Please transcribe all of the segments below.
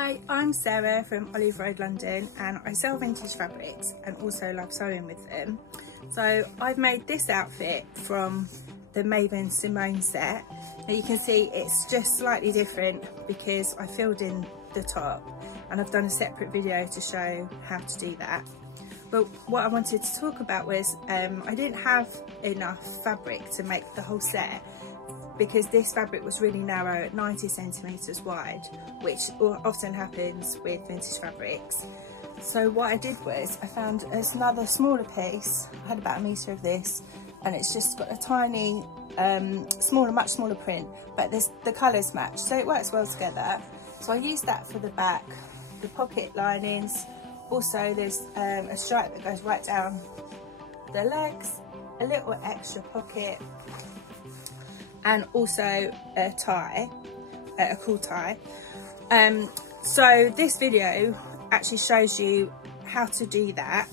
Hi, I'm Sarah from Olive Road, London, and I sell vintage fabrics and also love sewing with them. So I've made this outfit from the Maven Simone set. Now you can see it's just slightly different because I filled in the top, and I've done a separate video to show how to do that. But what I wanted to talk about was I didn't have enough fabric to make the whole set, because this fabric was really narrow at 90 centimetres wide, which often happens with vintage fabrics. So what I did was I found another smaller piece. I had about a metre of this, and it's just got a tiny, much smaller print, but the colours match, so it works well together. So I used that for the back, the pocket linings. Also there's a stripe that goes right down the legs, a little extra pocket, and also a tie, a cool tie. So this video actually shows you how to do that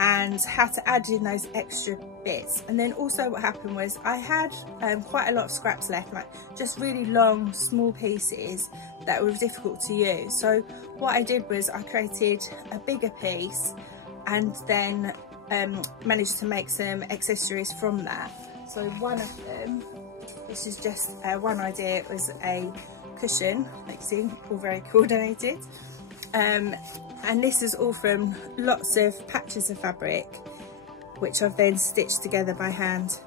and how to add in those extra bits. And then also what happened was I had quite a lot of scraps left, like just really long small pieces that were difficult to use. So what I did was I created a bigger piece and then managed to make some accessories from that. So one of them, this is just one idea, it was a cushion, like you see, all very coordinated. And this is all from lots of patches of fabric, which I've then stitched together by hand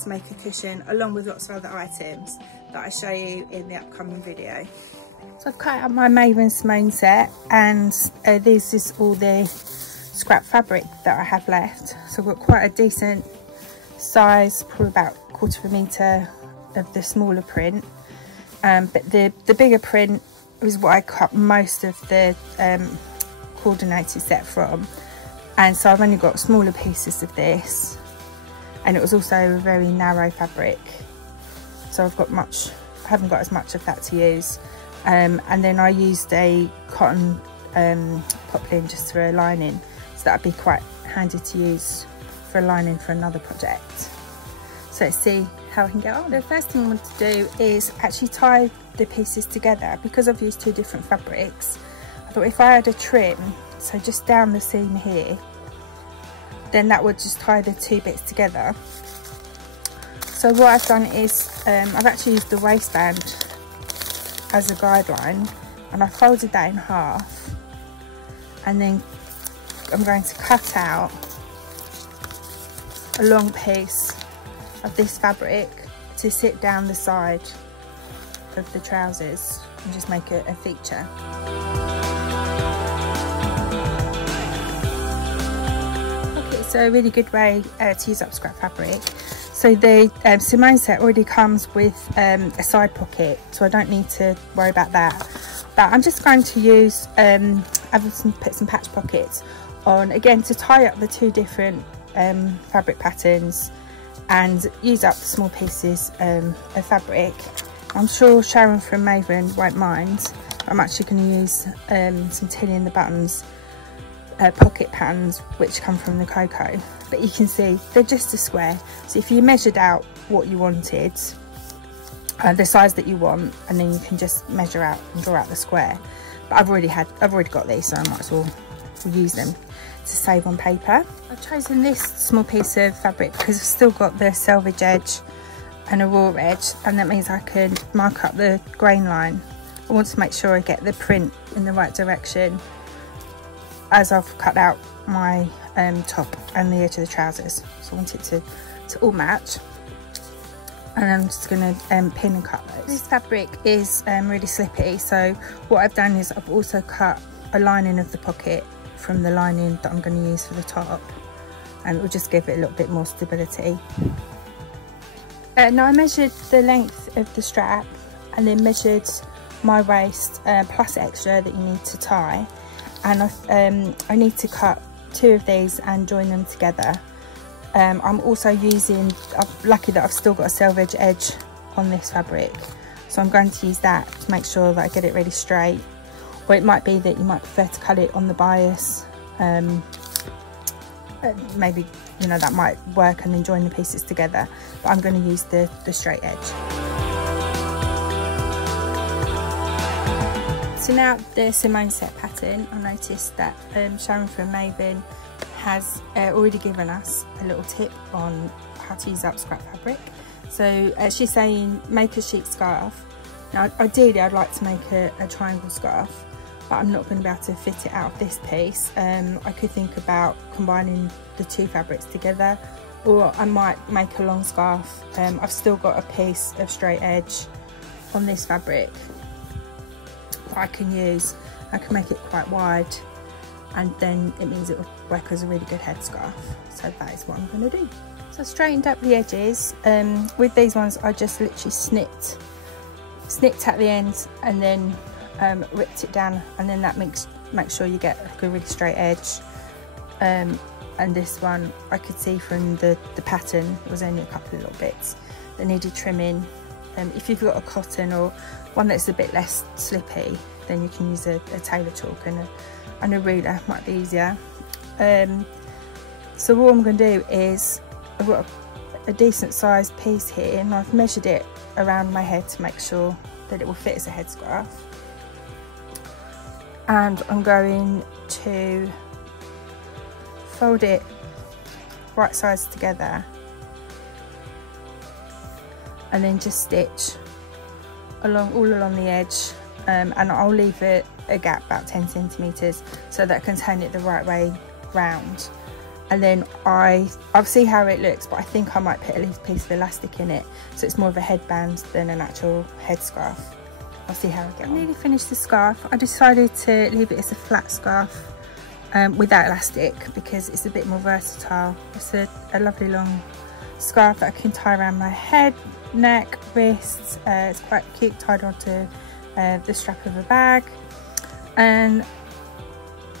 to make a cushion, along with lots of other items that I show you in the upcoming video. So I've cut out my Maven Simone set, and this is all the scrap fabric that I have left. So I've got quite a decent size, probably about 1/4 metre of the smaller print, but the bigger print is what I cut most of the coordinated set from, and so I've only got smaller pieces of this, and it was also a very narrow fabric, so I haven't got as much of that to use. And then I used a cotton poplin just for a lining, so that'd be quite handy to use for a lining for another project. So let's see how I can get on. The first thing I want to do is actually tie the pieces together. Because I've used two different fabrics, I thought if I had a trim, so just down the seam here, then that would just tie the two bits together. So what I've done is I've actually used the waistband as a guideline, and I folded that in half, and then I'm going to cut out a long piece of this fabric to sit down the side of the trousers and just make a feature. Okay, so a really good way to use up scrap fabric. So the Simone set already comes with a side pocket, so I don't need to worry about that. But I'm just going to use, put some patch pockets on, again, to tie up the two different fabric patterns and use up the small pieces of fabric. I'm sure Sharon from Maven won't mind. I'm actually going to use some Tilly in the Buttons pocket patterns, which come from the Coco. But you can see they're just a square. So if you measured out what you wanted, the size that you want, and then you can just measure out and draw out the square. But I've already got these, so I might as well use them to save on paper. I've chosen this small piece of fabric because I've still got the selvage edge and a raw edge, and that means I can mark up the grain line. I want to make sure I get the print in the right direction as I've cut out my top and the edge of the trousers. So I want it to all match, and I'm just going to pin and cut those. This fabric is really slippy, so what I've done is I've also cut a lining of the pocket from the lining that I'm going to use for the top, and it will just give it a little bit more stability. Now I measured the length of the strap and then measured my waist plus extra that you need to tie, and I need to cut two of these and join them together. I'm also I'm lucky that I've still got a selvage edge on this fabric, so I'm going to use that to make sure that I get it really straight. Or it might be that you might prefer to cut it on the bias, maybe, you know, that might work, and then join the pieces together, but I'm going to use the straight edge. So now the Simone set pattern, I noticed that Sharon from Maven has already given us a little tip on how to use up scrap fabric. So she's saying make a sheet scarf. Now ideally I'd like to make a triangle scarf, but I'm not going to be able to fit it out of this piece. I could think about combining the two fabrics together, or I might make a long scarf. I've still got a piece of straight edge on this fabric that I can use. I can make it quite wide, and then it means it will work as a really good headscarf. So that is what I'm going to do. So I straightened up the edges. With these ones I just literally snipped at the end and then ripped it down, and then that makes sure you get like a really straight edge. And this one I could see from the pattern, it was only a couple of little bits that needed trimming. If you've got a cotton or one that's a bit less slippy, then you can use a tailor chalk and a ruler, might be easier. So what I'm going to do is, I've got a decent sized piece here, and I've measured it around my head to make sure that it will fit as a headscarf. And I'm going to fold it right sides together and then just stitch all along the edge, and I'll leave it a gap about 10 centimeters so that I can turn it the right way round. And then I'll see how it looks, but I think I might put a little piece of elastic in it so it's more of a headband than an actual headscarf. I'll see how I get on. I nearly finished the scarf. I decided to leave it as a flat scarf without elastic because it's a bit more versatile. It's a lovely long scarf that I can tie around my head, neck, wrists. It's quite cute, tied onto the strap of a bag. And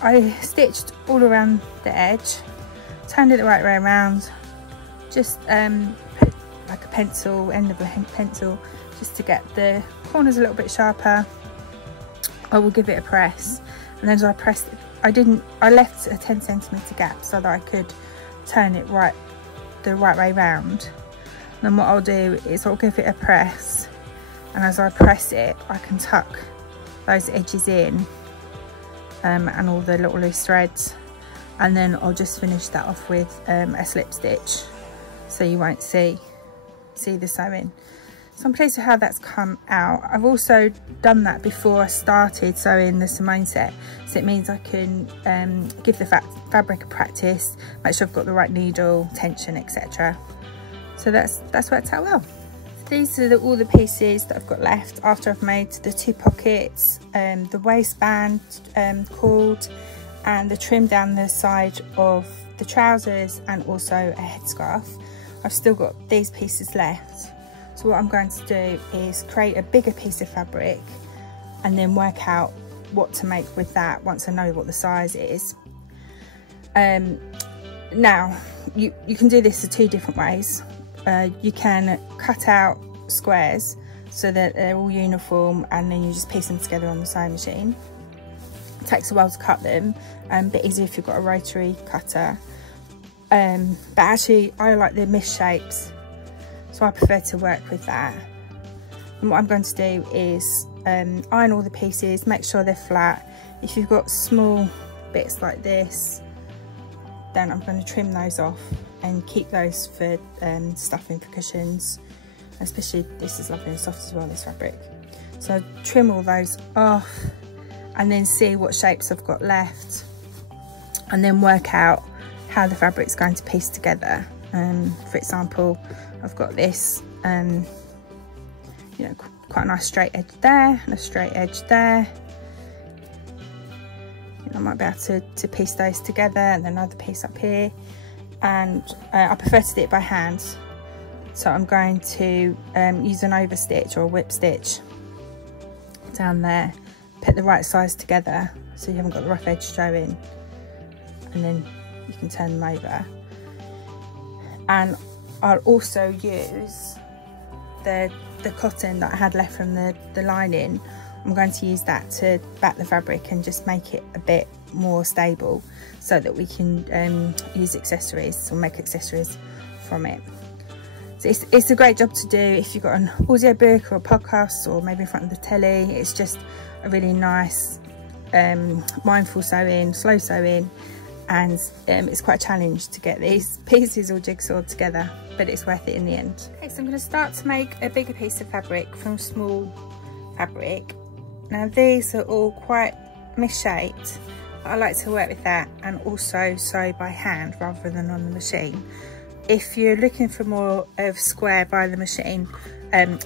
I stitched all around the edge, turned it the right way around, just put like a pencil, end of a pencil, just to get the corners a little bit sharper. I will give it a press, and then as I pressed it, I left a 10 centimeter gap so that I could turn it the right way round. And then what I'll do is I'll give it a press, and as I press it I can tuck those edges in and all the little loose threads, and then I'll just finish that off with a slip stitch so you won't see the sewing. So I'm pleased with how that's come out. I've also done that before I started sewing the Simone set, so it means I can give the fabric a practice, make sure I've got the right needle, tension, etc. So that's worked out well. These are all the pieces that I've got left after I've made the two pockets, the waistband cord, and the trim down the side of the trousers, and also a headscarf. I've still got these pieces left. So what I'm going to do is create a bigger piece of fabric and then work out what to make with that once I know what the size is. Now, you can do this in two different ways. You can cut out squares so that they're all uniform, and then you just piece them together on the sewing machine. It takes a while to cut them, a bit easier if you've got a rotary cutter. But actually I like the missed shapes, so I prefer to work with that. And what I'm going to do is iron all the pieces, make sure they're flat. If you've got small bits like this, then I'm going to trim those off and keep those for stuffing for cushions. Especially this is lovely and soft as well, this fabric. So trim all those off and then see what shapes I've got left, and then work out how the fabric's going to piece together. For example, I've got this, you know, quite a nice straight edge there and a straight edge there. I might be able to piece those together, and then another piece up here. And I prefer to do it by hand, so I'm going to use an over stitch or a whip stitch down there, put the right size together so you haven't got the rough edge showing, and then you can turn them over. And I'll also use the cotton that I had left from the lining. I'm going to use that to back the fabric and just make it a bit more stable so that we can use accessories or make accessories from it. So it's a great job to do if you've got an audio book or a podcast, or maybe in front of the telly. It's just, a really nice mindful sewing, slow sewing, and it's quite a challenge to get these pieces all jigsawed together, but it's worth it in the end. Okay, so I'm going to start to make a bigger piece of fabric from small fabric. Now these are all quite misshaped, but I like to work with that and also sew by hand rather than on the machine. If you're looking for more of square by the machine,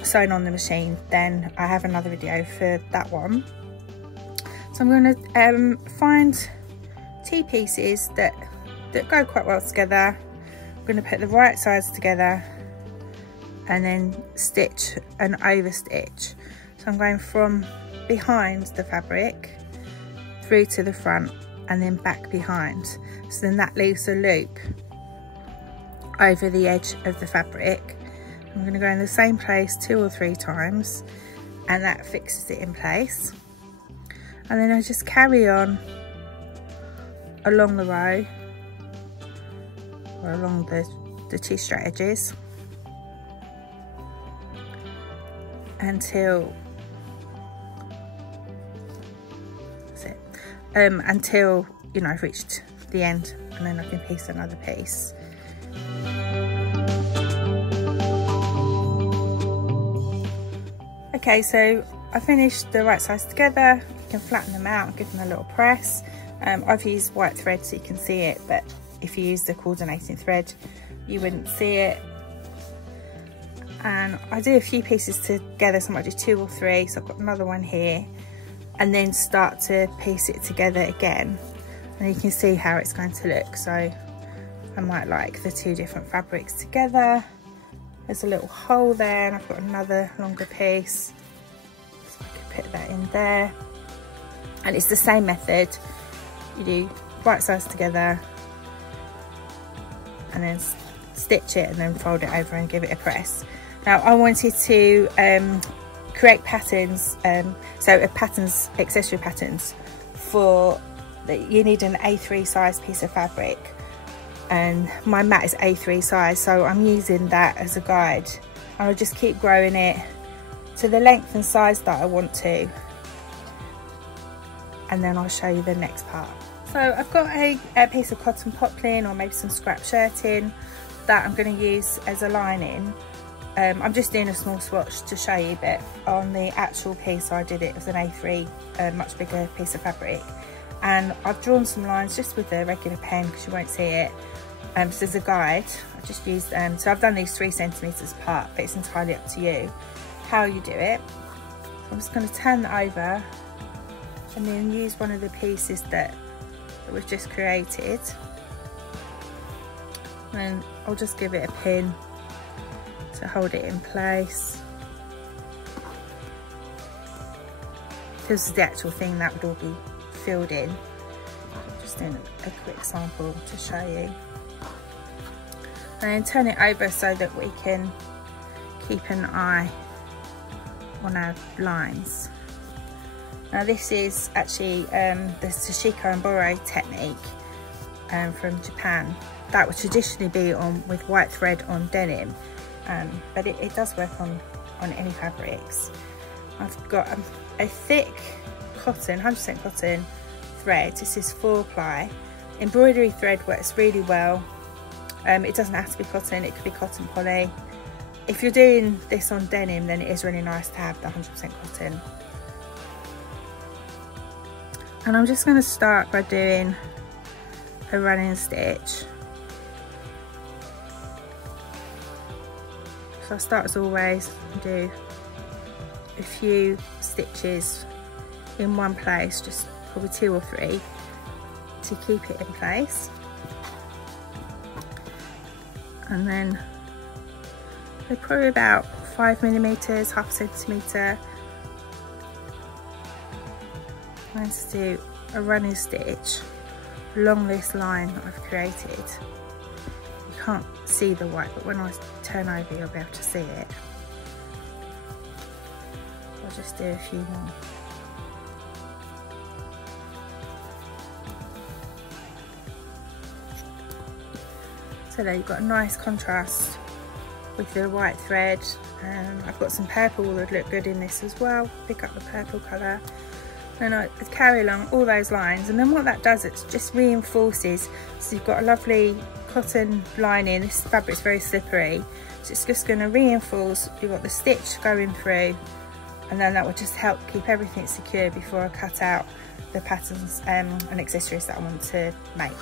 sewn on the machine, then I have another video for that one. So I'm going to find 2 pieces that go quite well together. I'm going to put the right sides together and then stitch and over stitch. So I'm going from behind the fabric through to the front and then back behind. So then that leaves a loop over the edge of the fabric. I'm going to go in the same place 2 or 3 times and that fixes it in place. And then I just carry on along the row or along the 2 straight edges until you know I've reached the end, and then I can piece another piece. Okay, so I finished the right sides together. You can flatten them out and give them a little press. I've used white thread so you can see it, but if you use the coordinating thread you wouldn't see it. And I do a few pieces together, so I might do 2 or 3, so I've got another one here, and then start to piece it together again, and you can see how it's going to look. So I might like the 2 different fabrics together. There's a little hole there, and I've got another longer piece, so I could put that in there. And it's the same method. You do right sides together and then stitch it and then fold it over and give it a press. Now I wanted to create patterns, accessory patterns for that. You need an A3 size piece of fabric, and my mat is A3 size, so I'm using that as a guide, and I'll just keep growing it to the length and size that I want to, and then I'll show you the next part. So I've got a piece of cotton poplin or maybe some scrap shirting that I'm going to use as a lining. I'm just doing a small swatch to show you, but on the actual piece I did it as an A3, much bigger piece of fabric, and I've drawn some lines just with a regular pen because you won't see it. So as a guide I just used, so I've done these 3 centimetres apart, but it's entirely up to you how you do it. So I'm just going to turn that over and then use one of the pieces that we've just created, and I'll just give it a pin to hold it in place. This is the actual thing that would all be filled in. I'm just doing a quick sample to show you, and then turn it over so that we can keep an eye on our lines. Now this is actually the Sashiko and Boro technique from Japan. That would traditionally be on with white thread on denim, but it does work on any fabrics. I've got a thick cotton, 100% cotton thread. This is 4-ply. Embroidery thread works really well. It doesn't have to be cotton, it could be cotton poly. If you're doing this on denim, then it is really nice to have the 100% cotton. And I'm just going to start by doing a running stitch. So I start as always and do a few stitches in one place, just probably 2 or 3 to keep it in place. And then they're probably about 5mm, half centimetre. I'm going to do a running stitch along this line that I've created. You can't see the white, but when I turn over you'll be able to see it. I'll just do a few more. So there you've got a nice contrast with the white thread. I've got some purple that would look good in this as well. Pick up the purple colour. and I carry along all those lines, and then what that does, it just reinforces. So you've got a lovely cotton lining. This fabric's very slippery, so it's just going to reinforce. You've got the stitch going through, and then that will just help keep everything secure before I cut out the patterns and accessories that I want to make.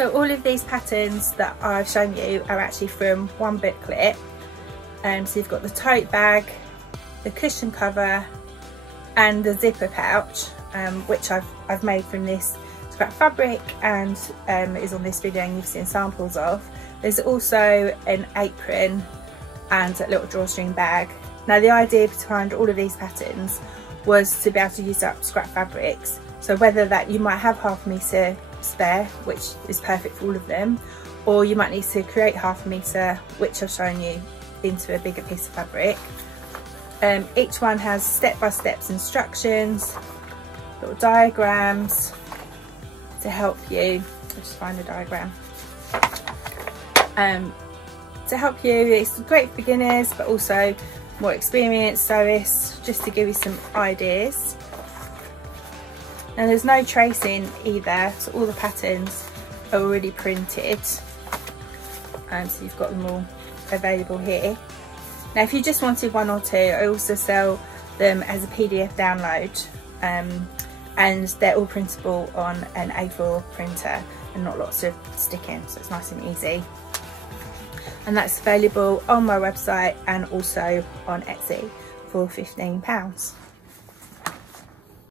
So all of these patterns that I've shown you are actually from one booklet. So you've got the tote bag, the cushion cover, and the zipper pouch, which I've made from this scrap fabric and is on this video and you've seen samples of. There's also an apron and a little drawstring bag. Now the idea behind all of these patterns was to be able to use up scrap fabrics. So whether that you might have half a metre spare, which is perfect for all of them, or you might need to create half a metre, which I've shown you, into a bigger piece of fabric. Each one has step-by-step instructions, little diagrams to help you. I'll just find a diagram. To help you, it's great for beginners but also more experienced sewists, just to give you some ideas. And there's no tracing either, so all the patterns are already printed, so you've got them all available here. Now if you just wanted one or two, I also sell them as a PDF download, and they're all printable on an A4 printer and not lots of sticking, so it's nice and easy. And that's available on my website and also on Etsy for £15.